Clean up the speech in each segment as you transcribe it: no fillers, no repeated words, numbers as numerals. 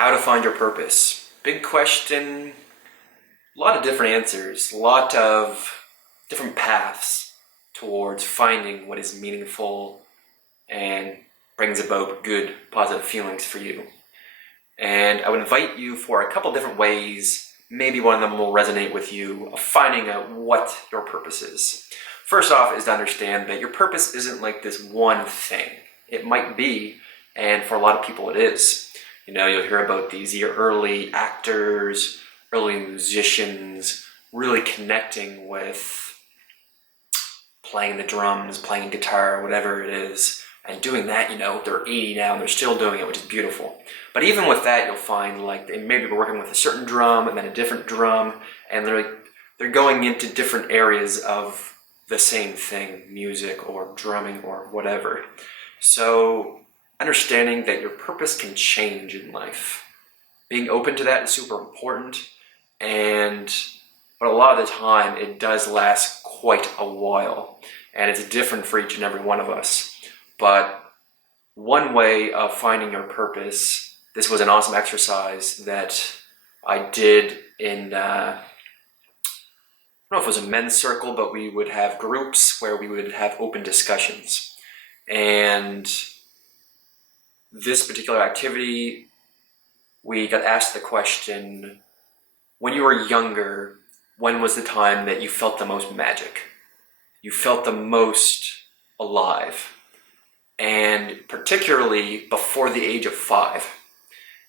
How to find your purpose. Big question, a lot of different answers, a lot of different paths towards finding what is meaningful and brings about good, positive feelings for you. And I would invite you for a couple different ways, maybe one of them will resonate with you, of finding out what your purpose is. First off is to understand that your purpose isn't like this one thing. It might be, and for a lot of people it is. You know, you'll hear about these early actors, early musicians, really connecting with playing the drums, playing guitar, whatever it is, and doing that. You know, they're 80 now and they're still doing it, which is beautiful. But even with that, you'll find like they maybe be working with a certain drum and then a different drum, and they're going into different areas of the same thing, music or drumming or whatever. So understanding that your purpose can change in life. Being open to that is super important, but a lot of the time it does last quite a while, and it's different for each and every one of us. But one way of finding your purpose, this was an awesome exercise that I did in, I don't know if it was a men's circle, but we would have groups where we would have open discussions. And this particular activity, we got asked the question, when you were younger, when was the time that you felt the most magic? You felt the most alive? And particularly before the age of 5.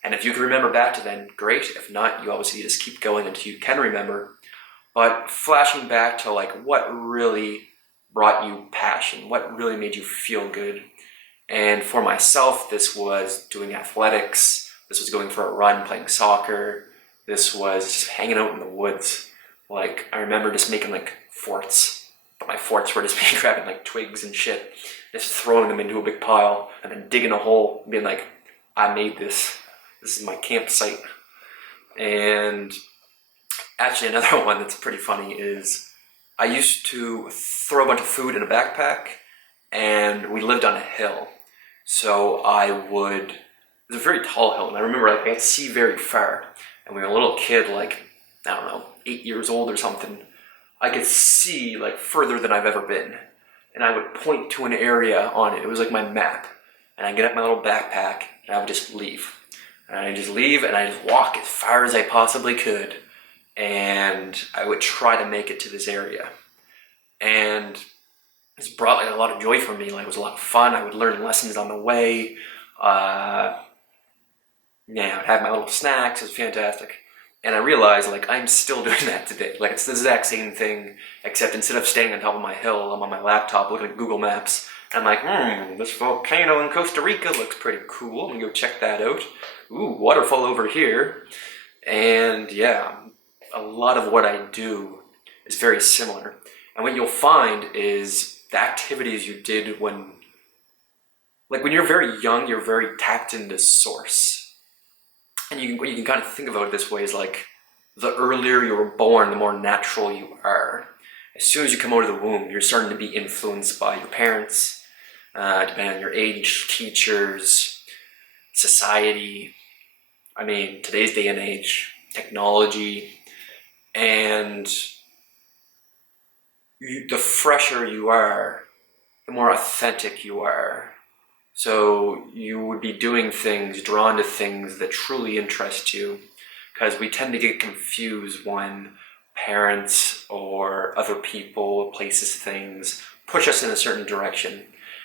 And if you can remember back to then, great. If not, you obviously just keep going until you can remember. But flashing back to like what really brought you passion, what really made you feel good. And for myself, this was doing athletics, this was going for a run, playing soccer, this was just hanging out in the woods. Like, I remember just making like forts, but my forts were just me grabbing like twigs and shit, just throwing them into a big pile, and then digging a hole, and being like, I made this. This is my campsite. And actually another one that's pretty funny is, I used to throw a bunch of food in a backpack, and we lived on a hill. So it was a very tall hill, and I remember like I could see very far. And when we were a little kid, like, I don't know, 8 years old or something, I could see like further than I've ever been. And I would point to an area on it. It was like my map. And I'd get up my little backpack, and I would just leave. And I'd just leave, and I'd just walk as far as I possibly could. And I would try to make it to this area. And it's brought like a lot of joy for me. Like, it was a lot of fun. I would learn lessons on the way. I'd have my little snacks. It was fantastic. And I realized, like, I'm still doing that today. Like, it's the exact same thing, except instead of staying on top of my hill, I'm on my laptop looking at Google Maps. And I'm like, this volcano in Costa Rica looks pretty cool. I'm gonna go check that out. Ooh, waterfall over here. And yeah, a lot of what I do is very similar. And what you'll find is the activities you did when you're very young, you're very tapped into source. And you can kind of think about it this way, is like, the earlier you were born, the more natural you are. As soon as you come out of the womb, you're starting to be influenced by your parents, depending on your age, teachers, society. I mean, today's day and age, technology, and the fresher you are, the more authentic you are. So you would be doing things, drawn to things that truly interest you, because we tend to get confused when parents or other people, places, things push us in a certain direction.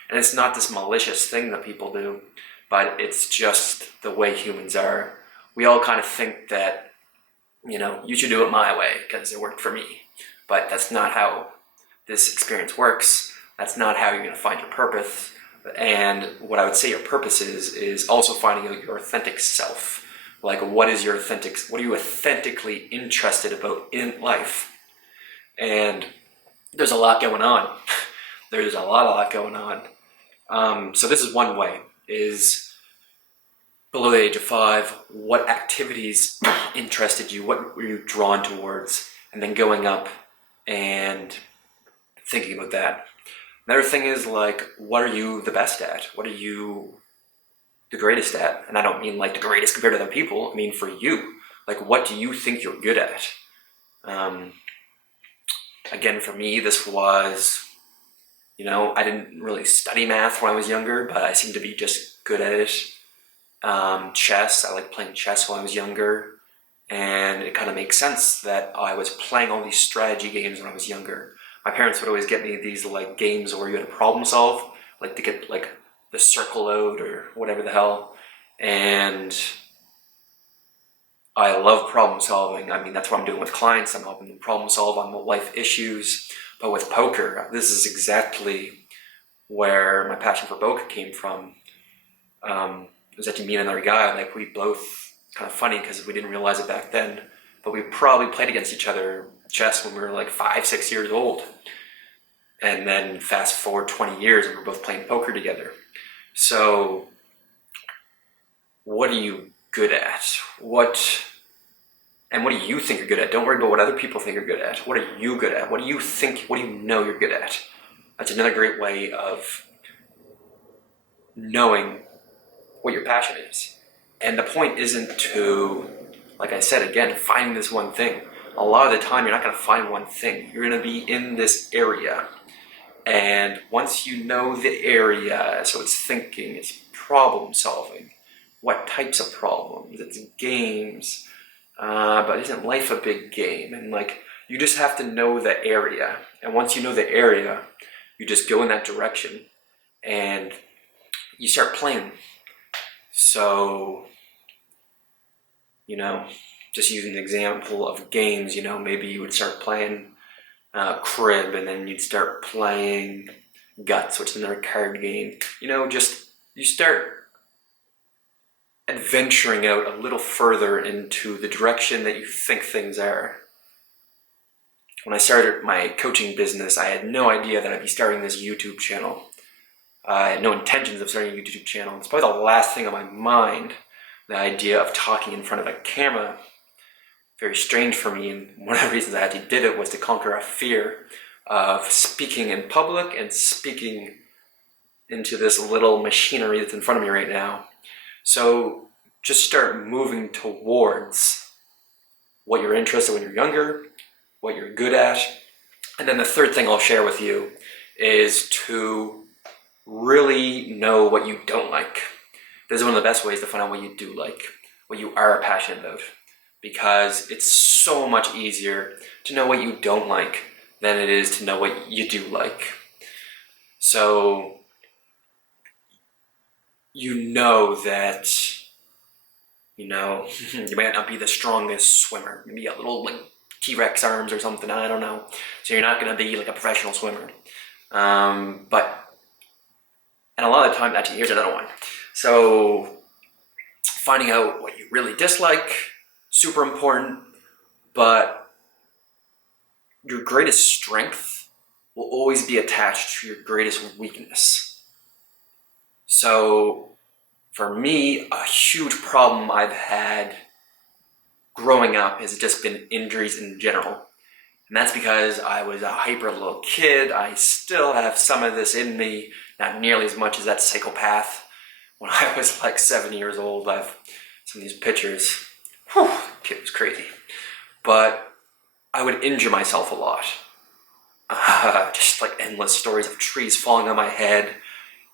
And it's not this malicious thing that people do, but it's just the way humans are. We all kind of think that, you know, you should do it my way because it worked for me. But that's not how this experience works. That's not how you're going to find your purpose. And what I would say your purpose is also finding out your authentic self. Like, what are you authentically interested about in life? And there's a lot going on. There's a lot going on. So this is one way, is below the age of 5, what activities interested you, what were you drawn towards, and then going up and thinking about that. Another thing is, like, what are you the best at? What are you the greatest at. And I don't mean like the greatest compared to other people. I mean for you. Like, what do you think you're good at? Again, for me, this was, I didn't really study math when I was younger, but I seemed to be just good at it. Chess, I liked playing chess when I was younger. And it kind of makes sense that I was playing all these strategy games when I was younger. My parents would always get me these like games where you had to problem solve, like to get like the circle out or whatever the hell. And I love problem solving. I mean, that's what I'm doing with clients. I'm helping them problem solve on life issues. But with poker, this is exactly where my passion for poker came from. It was actually me and another guy. Like, we both, kind of funny because we didn't realize it back then, but we probably played against each other chess when we were like 5-6 years old. And then fast forward 20 years and we're both playing poker together. So what are you good at? What do you think you're good at? Don't worry about what other people think you're good at. What are you good at? What do you think, what do you know you're good at? That's another great way of knowing what your passion is. And the point isn't to, like I said again, find this one thing. A lot of the time, you're not going to find one thing. You're going to be in this area. And once you know the area, so it's thinking, it's problem solving, what types of problems, it's games, but isn't life a big game? And like, you just have to know the area. And once you know the area, you just go in that direction and you start playing. So, just using an example of games, maybe you would start playing Crib, and then you'd start playing Guts, which is another card game. You start adventuring out a little further into the direction that you think things are. When I started my coaching business, I had no idea that I'd be starting this YouTube channel. I had no intentions of starting a YouTube channel. It's probably the last thing on my mind, the idea of talking in front of a camera. Very strange for me, and one of the reasons I actually did it was to conquer a fear of speaking in public and speaking into this little machinery that's in front of me right now. So just start moving towards what you're interested in when you're younger, what you're good at. And then the third thing I'll share with you is to really know what you don't like. This is one of the best ways to find out what you do like, what you are passionate about. Because it's so much easier to know what you don't like than it is to know what you do like. So, that, you might not be the strongest swimmer. Maybe you got little like T-Rex arms or something, I don't know. So you're not going to be like a professional swimmer. And a lot of the time, actually, here's another one. So finding out what you really dislike, super important, but your greatest strength will always be attached to your greatest weakness. So for me, a huge problem I've had growing up has just been injuries in general. And that's because I was a hyper little kid. I still have some of this in me, not nearly as much as that psychopath. When I was like 7 years old, I have some of these pictures. Whew, kid was crazy. But I would injure myself a lot. Just like endless stories of trees falling on my head,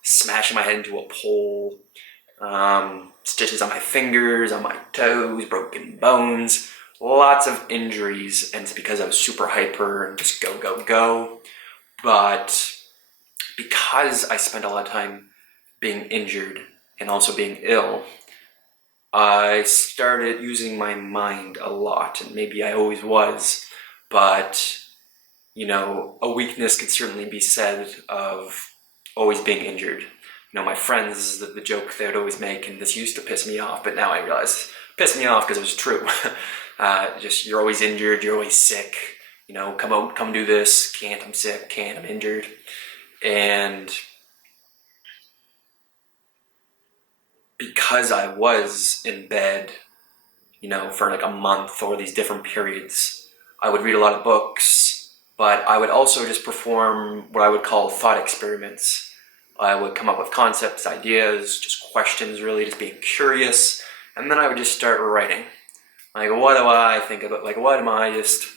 smashing my head into a pole, stitches on my fingers, on my toes, broken bones, lots of injuries. And it's because I was super hyper and just go, go, go. But because I spent a lot of time being injured and also being ill, I started using my mind a lot, and maybe I always was, but, a weakness could certainly be said of always being injured. My friends, the joke they would always make, and this used to piss me off, but now I realize it pissed me off because it was true. Just, you're always injured, you're always sick, come do this, can't, I'm sick, can't, I'm injured. And because I was in bed, for like a month or these different periods, I would read a lot of books, but I would also just perform what I would call thought experiments, I would come up with concepts, ideas, just questions really, just being curious. And then I would just start writing. Like, what do I think about, like, what am I just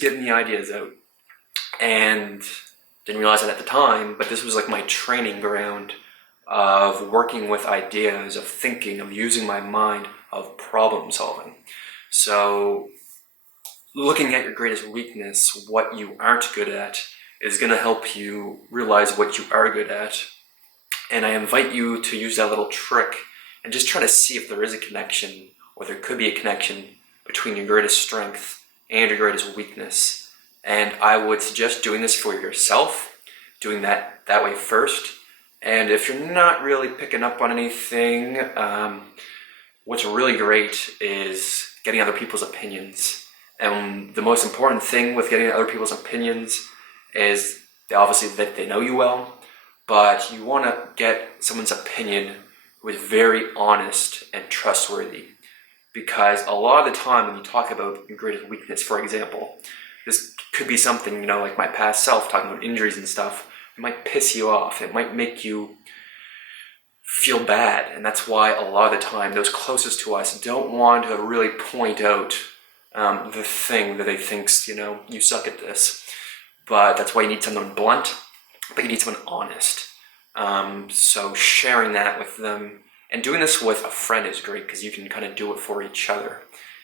getting the ideas out? And didn't realize it at the time, but this was like my training ground of working with ideas, of thinking, of using my mind, of problem solving. So looking at your greatest weakness, what you aren't good at, is going to help you realize what you are good at. And I invite you to use that little trick and just try to see if there is a connection, or there could be a connection between your greatest strength and your greatest weakness. And I would suggest doing this for yourself, doing that way first. And if you're not really picking up on anything, what's really great is getting other people's opinions. And the most important thing with getting other people's opinions is obviously that they know you well, but you want to get someone's opinion who is very honest and trustworthy. Because a lot of the time when you talk about your greatest weakness, for example, this could be something, like my past self, talking about injuries and stuff, it might piss you off. It might make you feel bad. And that's why a lot of the time those closest to us don't want to really point out the thing that they think's, you suck at this. But that's why you need someone blunt, but you need someone honest. So sharing that with them, and doing this with a friend is great because you can kind of do it for each other.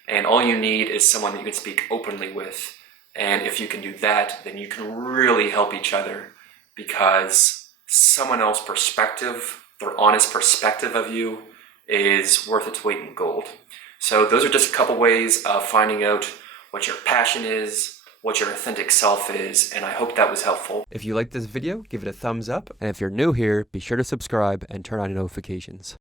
And all you need is someone that you can speak openly with. And if you can do that, then you can really help each other, because someone else's perspective, their honest perspective of you, is worth its weight in gold. So those are just a couple ways of finding out what your passion is, what your authentic self is, and I hope that was helpful. If you liked this video, give it a thumbs up, and if you're new here, be sure to subscribe and turn on notifications.